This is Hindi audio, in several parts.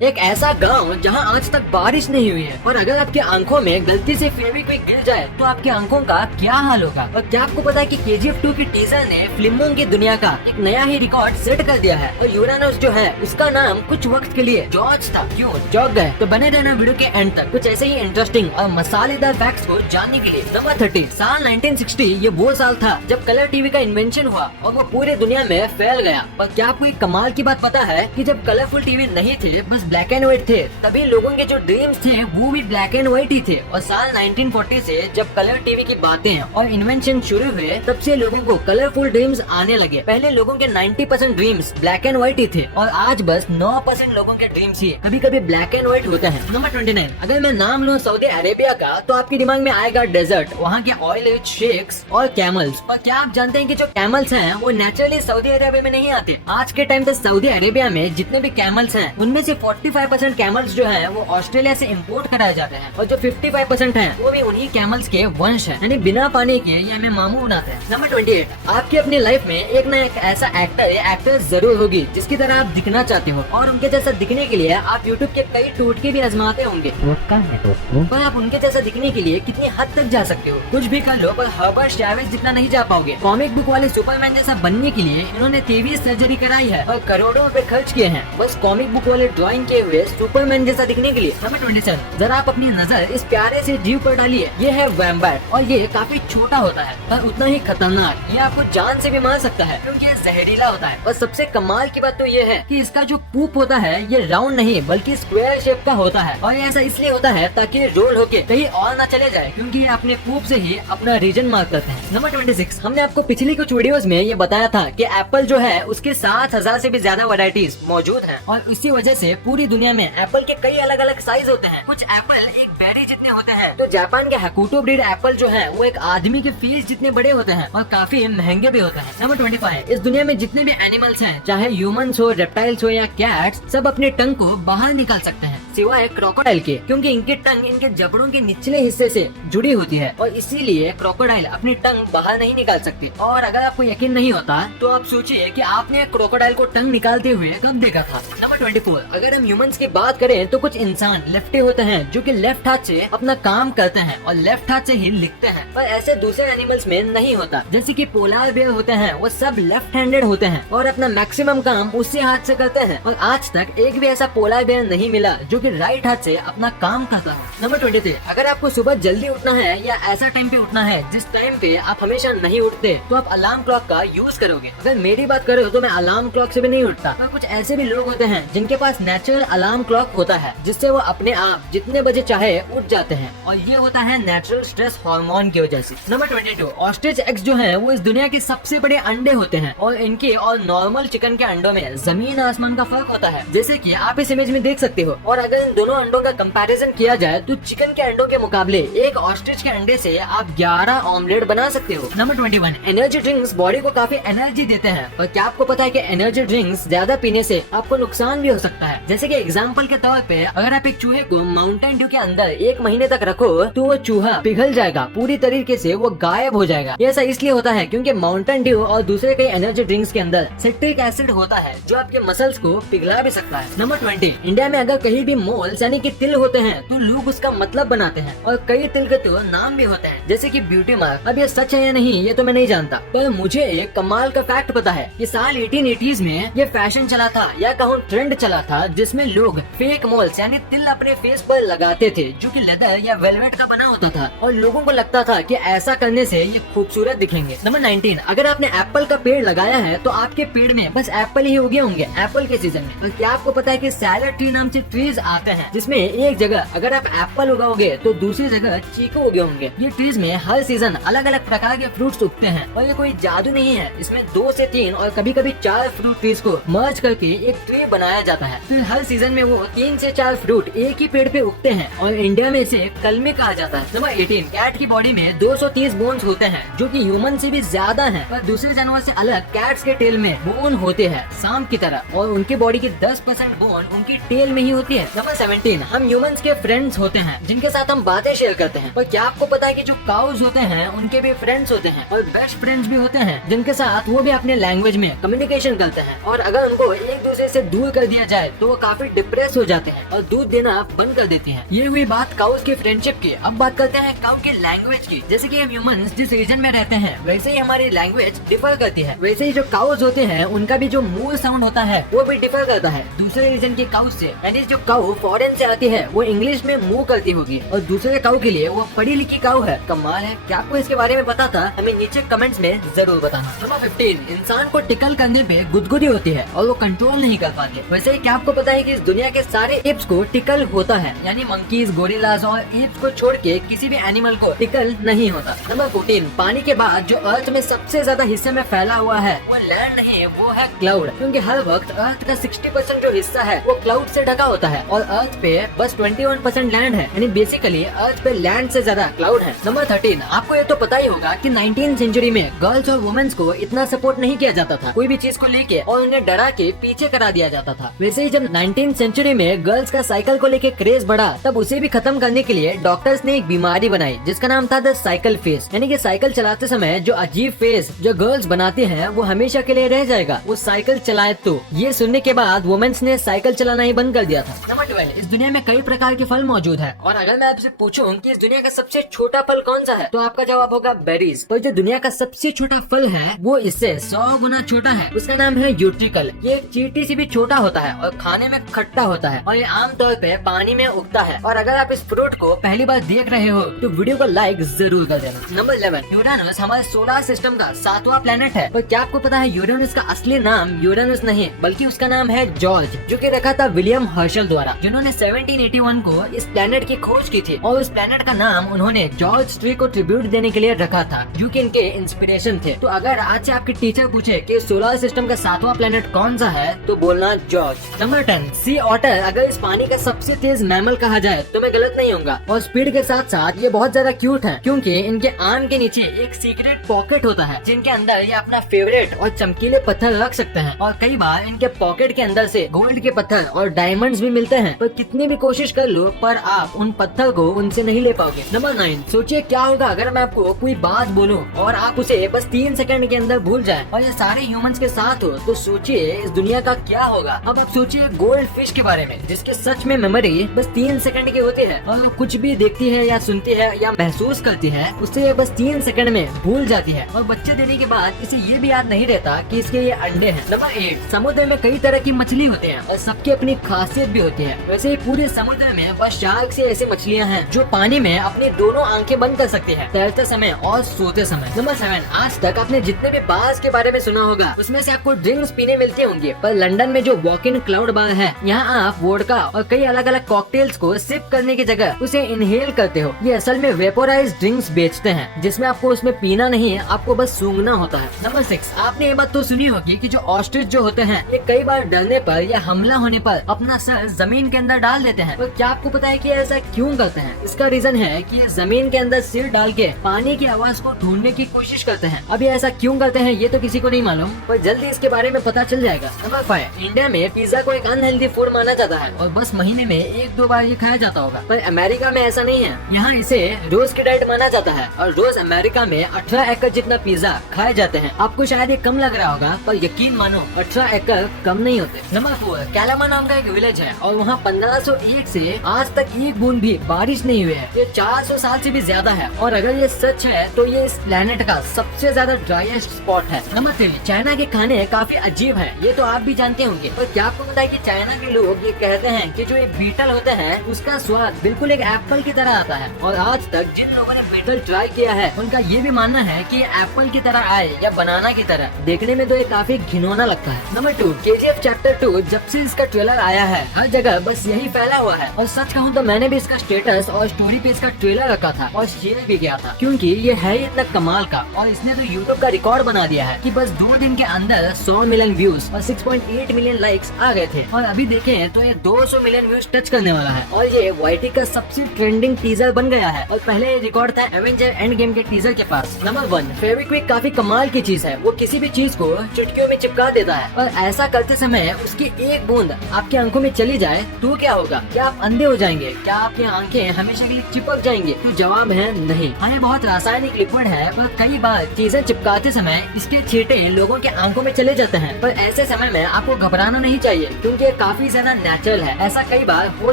एक ऐसा गांव जहां आज तक बारिश नहीं हुई है और अगर आपकी आंखों में गलती से फेविक्विक गिर जाए तो आपकी आंखों का क्या हाल होगा। और क्या आपको पता है कि KGF 2 की टीजर ने फिल्मों की दुनिया का एक नया ही रिकॉर्ड सेट कर दिया है। और यूरानस जो है उसका नाम कुछ वक्त के लिए जॉर्ज था। क्यों चौंक गए? तो बने रहना वीडियो के एंड तक कुछ ऐसे ही इंटरेस्टिंग और मसालेदार फैक्ट्स को जानने के लिए। नंबर 30, साल 1960 ये वो साल था जब कलर टीवी का इन्वेंशन हुआ और वो पूरे दुनिया में फैल गया। और क्या आपको एक कमाल की बात पता है कि जब कलरफुल टीवी नहीं थे, बस ब्लैक एंड व्हाइट थे, तभी लोगों के जो ड्रीम्स थे वो भी ब्लैक एंड व्हाइट ही थे। और साल 1940 से जब कलर टीवी की बातें और इन्वेंशन शुरू हुए तब से लोगों को कलरफुल ड्रीम्स आने लगे। पहले लोगों के 90% ड्रीम्स ब्लैक एंड व्हाइट ही थे और आज बस 9% लोगों के ड्रीम्स ही कभी कभी ब्लैक एंड व्हाइट होते हैं। नंबर 29, अगर मैं नाम लूँ सऊदी अरेबिया का तो आपके दिमाग में आएगा डेजर्ट, वहाँ के ऑयल रिच शेक्स और कैमल्स। और क्या आप जानते हैं कि जो कैमल्स हैं वो नेचुरली सऊदी अरेबिया में नहीं आते। आज के टाइम पे सऊदी अरेबिया में जितने भी कैमल्स हैं उनमें से 45% कैमल्स जो हैं वो ऑस्ट्रेलिया से इंपोर्ट कराए जाते हैं और जो 55% हैं वो भी उन्हीं कैमल्स के वंश हैं, यानी बिना पानी के ये हमें मामू बनाते हैं। नंबर 28, आपकी अपनी लाइफ में एक न एक ऐसा एक्टर या एक्ट्रेस जरूर होगी जिसकी तरह आप दिखना चाहते हो और उनके जैसा दिखने के लिए आप यूट्यूब के कई टोटके भी आजमाते होंगे। पर आप उनके जैसा दिखने के लिए कितनी हद तक जा सकते हो? कुछ भी कर लो पर हर्बर्ट चैवेज जितना नहीं जा पाओगे। कॉमिक बुक वाले सुपरमैन जैसा बनने के लिए इन्होंने 23 सर्जरी कराई है और करोड़ों रुपए खर्च किए हैं बस कॉमिक बुक वाले ड्राइंग किए हुए सुपरमैन जैसा दिखने के लिए। नंबर 27, जरा आप अपनी नजर इस प्यारे से जीव पर डालिए। ये है वैम्पायर और ये काफी छोटा होता है पर उतना ही खतरनाक। ये आपको जान से भी मार सकता है क्योंकि ये जहरीला होता है। और सबसे कमाल की बात तो ये है कि इसका जो पूप होता है ये राउंड नहीं बल्कि स्क्वायर शेप का होता है और ऐसा इसलिए होता है ताकि रोल होके कहीं और न चले जाए क्योंकि ये अपने पूप से ही अपना रीजन मार्क करते हैं। नंबर 26, हमने आपको पिछली कुछ वीडियोस में ये बताया था कि एप्पल जो है उसके 7,000 से भी ज्यादा वैरायटीज मौजूद हैं और इसी वजह से पूरी दुनिया में एप्पल के कई अलग अलग साइज होते हैं। कुछ एप्पल एक बेरी जितने होते हैं तो जापान के हकुटो ब्रीड एप्पल जो है वो एक आदमी के फेस जितने बड़े होते हैं और काफी महंगे भी होते हैं। नंबर 25, इस दुनिया में जितने भी एनिमल्स हैं चाहे ह्यूमंस हो, रेप्टाइल्स हो या कैट्स, सब अपने टंग को बाहर निकाल सकते हैं सिवाय क्रोकोडाइल के क्योंकि इनकी टंग इनके जबड़ों के निचले हिस्से से जुड़ी होती है और इसीलिए क्रोकोडाइल अपनी टंग बाहर नहीं निकाल सकते। और अगर आपको यकीन नहीं होता तो आप सोचिए कि आपने क्रोकोडाइल को टंग निकालते हुए कब देखा था। नंबर 24, अगर हम ह्यूमंस की बात करें तो कुछ इंसान लेफ्टी होते हैं जो कि लेफ्ट हाथ से अपना काम करते हैं और लेफ्ट हाथ से ही लिखते हैं, पर ऐसे दूसरे एनिमल्स में नहीं होता। जैसे कि पोलार बेयर होते हैं वो सब लेफ्ट हैंडेड होते हैं और अपना मैक्सिमम काम उसी हाथ से करते हैं और आज तक एक भी ऐसा पोलार बेयर नहीं मिला जो कि राइट हाथ से अपना काम करता है। नंबर 23, अगर आपको सुबह जल्दी उठना है या ऐसा टाइम पे उठना है जिस टाइम पे आप हमेशा नहीं उठते तो आप अलार्म क्लॉक का यूज करोगे। अगर मेरी बात करो तो मैं अलार्म क्लॉक से भी नहीं उठता, पर कुछ ऐसे भी लोग होते हैं जिनके पास नेचुरल अलार्म क्लॉक होता है जिससे वो अपने आप जितने बजे चाहे उठ जाते हैं और ये होता है नेचुरल स्ट्रेस हार्मोन की वजह से। नंबर 22, ऑस्ट्रिच एग्स जो है वो इस दुनिया के सबसे बड़े अंडे होते हैं और इनके और नॉर्मल चिकन के अंडों में जमीन आसमान का फर्क होता है जैसे कि आप इस इमेज में देख सकते हो। और अगर इन दोनों अंडों का कंपैरिजन किया जाए तो चिकन के अंडों के मुकाबले एक ऑस्ट्रिच के अंडे से आप 11 ऑमलेट बना सकते हो। नंबर 21, एनर्जी ड्रिंक्स बॉडी को काफी एनर्जी देते हैं और क्या आपको पता है कि एनर्जी ड्रिंक्स ज्यादा पीने से आपको नुकसान भी हो सकता है। जैसे कि एग्जांपल के तौर पे अगर आप एक चूहे को माउंटेन ड्यू के अंदर 1 महीने तक रखो तो वो चूहा पिघल जाएगा, पूरी तरीके से वो गायब हो जाएगा। ये ऐसा इसलिए होता है क्योंकि माउंटेन ड्यू और दूसरे कई एनर्जी ड्रिंक्स के अंदर सिट्रिक एसिड होता है जो आपके मसल्स को पिघला भी सकता है। नंबर 20, इंडिया में अगर कहीं भी मोल्स यानी कि तिल होते हैं तो लोग उसका मतलब बनाते हैं और कई तिल के तो नाम भी होते हैं जैसे कि ब्यूटी मार्क। अब ये सच है या नहीं ये तो मैं नहीं जानता, पर मुझे एक कमाल का फैक्ट पता है कि साल 1880s में ये फैशन चला था या कहूँ ट्रेंड चला था जिसमें लोग फेक मोल्स यानी तिल अपने फेस पर लगाते थे जो कि लेदर या वेलवेट का बना होता था और लोगों को लगता था कि ऐसा करने से ये खूबसूरत दिखेंगे। नंबर 19, अगर आपने एप्पल का पेड़ लगाया है तो आपके पेड़ में बस एप्पल ही उगे होंगे एप्पल के सीजन में। और क्या आपको पता है कि सैलड ट्री नाम से ट्रीज आते हैं जिसमें एक जगह अगर आप एप्पल उगाओगे तो दूसरी जगह चीकू उगे होंगे। ये ट्रीज में हर सीजन अलग अलग प्रकार के फ्रूट्स उगते हैं और ये कोई जादू नहीं है। इसमें 2 से 3 और कभी कभी 4 फ्रूट ट्रीज को मर्ज करके एक ट्री बनाया जाता है। फिर हर सीजन में वो 3 से 4 फ्रूट एक ही पेड़ पे उगते हैं और इंडिया में इसे कलमी कहा जाता है। नंबर 18, कैट की बॉडी में 230 बोन्स होते हैं जो कि ह्यूमन से भी ज्यादा हैं, पर दूसरे जानवर से अलग कैट्स के टेल में बोन होते हैं सांप की तरह और उनकी बॉडी की 10% बोन उनकी टेल में ही होती है। नंबर 17, हम ह्यूमंस के फ्रेंड्स होते हैं जिनके साथ हम बातें शेयर करते हैं। पर क्या आपको पता है कि जो काउज होते हैं उनके भी फ्रेंड्स होते हैं और बेस्ट फ्रेंड्स भी होते हैं जिनके साथ वो भी अपने लैंग्वेज में कम्युनिकेशन करते हैं, और अगर उनको एक दूसरे से दूर कर दिया जाए तो वो काफी डिप्रेस हो जाते हैं और दूध देना बंद कर देती हैं। ये हुई बात काउज की फ्रेंडशिप की। अब बात करते हैं काउ की लैंग्वेज की। जैसे कि हम ह्यूमंस जिस रीजन में रहते हैं वैसे ही हमारी लैंग्वेज डिफर करती है, वैसे ही जो काउज होते हैं उनका भी जो मूव साउंड होता है वो भी डिफर करता है दूसरे रीजन के काउ से। यानी जो काउ फॉरेन से आती है वो इंग्लिश में मूव करती होगी और दूसरे काउ के लिए वो पढ़ी लिखी काउ है। कमाल है। क्या आपको इसके बारे में पता था? हमें नीचे कमेंट्स में जरूर बताना। नंबर 15, इंसान को टिकल करने पे गुदगुदी होती है और वो कंट्रोल नहीं कर पाते। वैसे ही क्या आपको पता है कि इस दुनिया के सारे एप्स को टिकल होता है, यानी मंकीज, गोरिल्लाज और एप्स को छोड़ के किसी भी एनिमल को टिकल नहीं होता। नंबर 14, पानी के बाद जो अर्थ में सबसे ज्यादा हिस्से में फैला हुआ है वो लैंड नहीं, वो है क्लाउड। क्योंकि हर वक्त अर्थ का 60% जो हिस्सा है वो क्लाउड से ढका होता है और अर्थ पे बस 21% लैंड है, यानी बेसिकली अर्थ पे लैंड से ज्यादा क्लाउड है। नंबर 13, आपको ये तो पता ही होगा कि 19th सेंचुरी में गर्ल्स और वुमेन्स को इतना सपोर्ट नहीं किया जाता था कोई भी चीज को लेके, और उन्हें डरा के पीछे करा दिया जाता था। वैसे ही जब 19th सेंचुरी में गर्ल्स का साइकिल को लेके क्रेज बढ़ा तब उसे भी खत्म करने के लिए डॉक्टर्स ने एक बीमारी बनाई जिसका नाम था द साइकिल फेस। यानी कि साइकिल चलाते समय जो अजीब फेस जो गर्ल्स बनाती हैं वो हमेशा के लिए रह जाएगा, वो साइकिल चलाए तो। ये सुनने के बाद वुमेन्स ने साइकिल चलाना ही बंद कर दिया था। नंबर 12, इस दुनिया में कई प्रकार के फल मौजूद है और अगर मैं आपसे पूछूं कि इस दुनिया का सबसे छोटा फल कौन सा है तो आपका जवाब होगा बेरीज। पर जो दुनिया का सबसे छोटा फल है वो इससे 100 गुना छोटा है, उसका नाम है यूट्रिकल। ये एक चींटी से भी छोटा होता है और खाने में खट्टा होता है और ये आमतौर पे पानी में उगता है। और अगर आप इस फ्रूट को पहली बार देख रहे हो तो वीडियो को लाइक जरूर कर देना। नंबर 11, यूरेनस हमारे सोलर सिस्टम का 7वां प्लेनेट है। पर क्या आपको पता है यूरेनस का असली नाम यूरेनस नहीं बल्कि उसका नाम है जॉर्ज, जो कि रखा था विलियम हर्शल द्वारा, जिन्होंने 1781 को इस प्लेनेट की खोज की थी और उस प्लेनेट का नाम उन्होंने जॉर्ज ट्री को ट्रिब्यूट देने के लिए रखा था जो कि इनके इंस्पिरेशन थे। तो अगर आज से आपकी टीचर पूछे कि सोलर सिस्टम का 7वां प्लेनेट कौन सा है तो बोलना जॉर्ज। नंबर 10, सी ऑटर अगर इस पानी का सबसे तेज मैमल कहा जाए तो मैं गलत नहीं होऊंगा, और स्पीड के साथ साथ ये बहुत ज्यादा क्यूट है क्योंकि इनके आर्म के नीचे एक सीक्रेट पॉकेट होता है जिनके अंदर ये अपना फेवरेट और चमकीले पत्थर रख सकते हैं, और कई बार इनके पॉकेट के अंदर से गोल्ड के पत्थर और डायमंड्स भी मिलते हैं। पर कितनी भी कोशिश कर लो पर आप उन पत्थर को उनसे नहीं ले पाओगे। नंबर 9, सोचिए क्या होगा अगर मैं आपको कोई बात बोलूं और आप उसे बस 3 सेकंड के अंदर भूल जाए और ये सारे ह्यूमंस के साथ हो, तो सोचिए इस दुनिया का क्या होगा। अब आप सोचिए गोल्ड फिश के बारे में जिसके सच में मेमोरी बस 3 सेकंड की होती है और वो कुछ भी देखती है या सुनती है या महसूस करती है उसे बस 3 सेकंड में भूल जाती है, और बच्चे देने के बाद इसे ये भी याद नहीं रहता कि इसके ये अंडे हैं। नंबर 8, समुद्र में कई तरह की मछली होती हैं और सबकी अपनी खासियत भी होती है। वैसे ही पूरे समुद्र में बस शार्क से ऐसी मछलियां हैं जो पानी में अपनी दोनों आंखें बंद कर सकती है, तैरते समय और सोते समय। नंबर 7, आज तक आपने जितने भी बार्स के बारे में सुना होगा उसमें से आपको ड्रिंक्स पीने मिलते होंगे, पर लंदन में जो वॉक इन क्लाउड बार है यहाँ आप वोडका और कई अलग अलग कॉकटेल्स को सिप करने की जगह उसे इनहेल करते हो। ये असल में वेपोराइज्ड ड्रिंक्स बेचते हैं जिसमें आपको उसमें पीना नहीं है, आपको बस सूंघना होता है। नंबर 6, आपने ये बात तो सुनी होगी कि जो ऑस्ट्रिच जो होते हैं ये कई बार डरने पर या हमला होने पर अपना सर जमीन के अंदर डाल देते हैं। तो क्या आपको पता है कि ऐसा क्यों करते हैं? इसका रीजन है कि ये जमीन के अंदर सिर डाल के पानी की आवाज को ढूंढने की कोशिश करते हैं। अब ये ऐसा क्यों करते हैं ये तो किसी को नहीं मालूम, पर जल्दी इसके बारे में पता चल जाएगा। नंबर 5, इंडिया में पिज्जा को एक अनहेल्दी फूड माना जाता है और बस महीने में 1-2 बार ये खाया जाता होगा, पर अमेरिका में ऐसा नहीं है। यहाँ इसे रोज की डाइट माना जाता है और रोज अमेरिका में 18 एकड़ जितना पिज्जा खाए जाते हैं। आपको शायद ये कम लग रहा होगा पर यकीन मानो 18 एकड़ कम नहीं होते। नंबर 4, कैलामा नाम का एक विलेज है और वहाँ 1501 से आज तक एक बूंद भी बारिश नहीं हुई है। ये 400 साल से भी ज्यादा है और अगर ये सच है तो ये इस प्लेनेट का सबसे ज्यादा ड्राइएस्ट स्पॉट है। नंबर 3, चाइना के खाने काफी अजीब है, ये तो आप भी जानते होंगे। पर क्या आपको पता है कि चाइना के लोग ये कहते हैं कि जो एक बीटल होता है उसका स्वाद बिल्कुल एक एप्पल की तरह आता है, और आज तक जिन लोगों ने बीटल ट्राई किया है उनका ये भी मानना है कि ये एप्पल की तरह आए या बनाना की तरह। देखने में तो ये काफी घिनौना लगता है। नंबर 2, KGF चैप्टर 2 जब से इसका ट्रेलर आया है हर जगह बस यही फैला हुआ है, और सच कहूँ तो मैंने भी इसका स्टेटस और स्टोरी पे इसका ट्रेलर रखा था और शेयर भी किया था क्योंकि ये है इतना कमाल का, और इसने तो यूट्यूब का रिकॉर्ड बना दिया है कि बस 2 दिन के अंदर 100 मिलियन व्यूज और 6.8 मिलियन लाइक्स आ गए। गए थे और अभी देखें तो ये 200 मिलियन व्यूज टच करने वाला है और ये वाईटी का सबसे ट्रेंडिंग टीजर बन गया है। और पहले ये रिकॉर्ड था एवेंजर एंड गेम के टीजर के पास। नंबर 1, फेविक्विक काफी कमाल की चीज है। वो किसी भी चीज को चुटकियों में चिपका देता है और ऐसा करते समय उसकी एक बूंद आपकी आंखों में चली जाए तो क्या होगा? क्या आप अंधे हो जाएंगे? क्या आपकी आंखें हमेशा के लिए चिपक जाएंगे? तो जवाब है नहीं। हाँ, ये बहुत रासायनिक लिक्विड है पर कई बार चीजें चिपकाते समय इसके छींटे लोगों के आंखों में चले जाते हैं। पर ऐसे समय में आपको घबराना नहीं चाहिए क्योंकि ये काफी ज्यादा नेचुरल है। ऐसा कई बार हो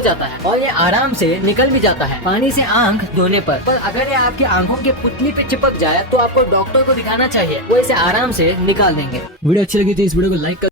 जाता है और ये आराम से निकल भी जाता है पानी से आंख धोने पर अगर ये आपकी आंखों के पुतली पे चिपक जाए तो आपको डॉक्टर को दिखाना चाहिए, वो इसे आराम से निकाल देंगे। वीडियो अच्छी लगी तो इस वीडियो को लाइक कर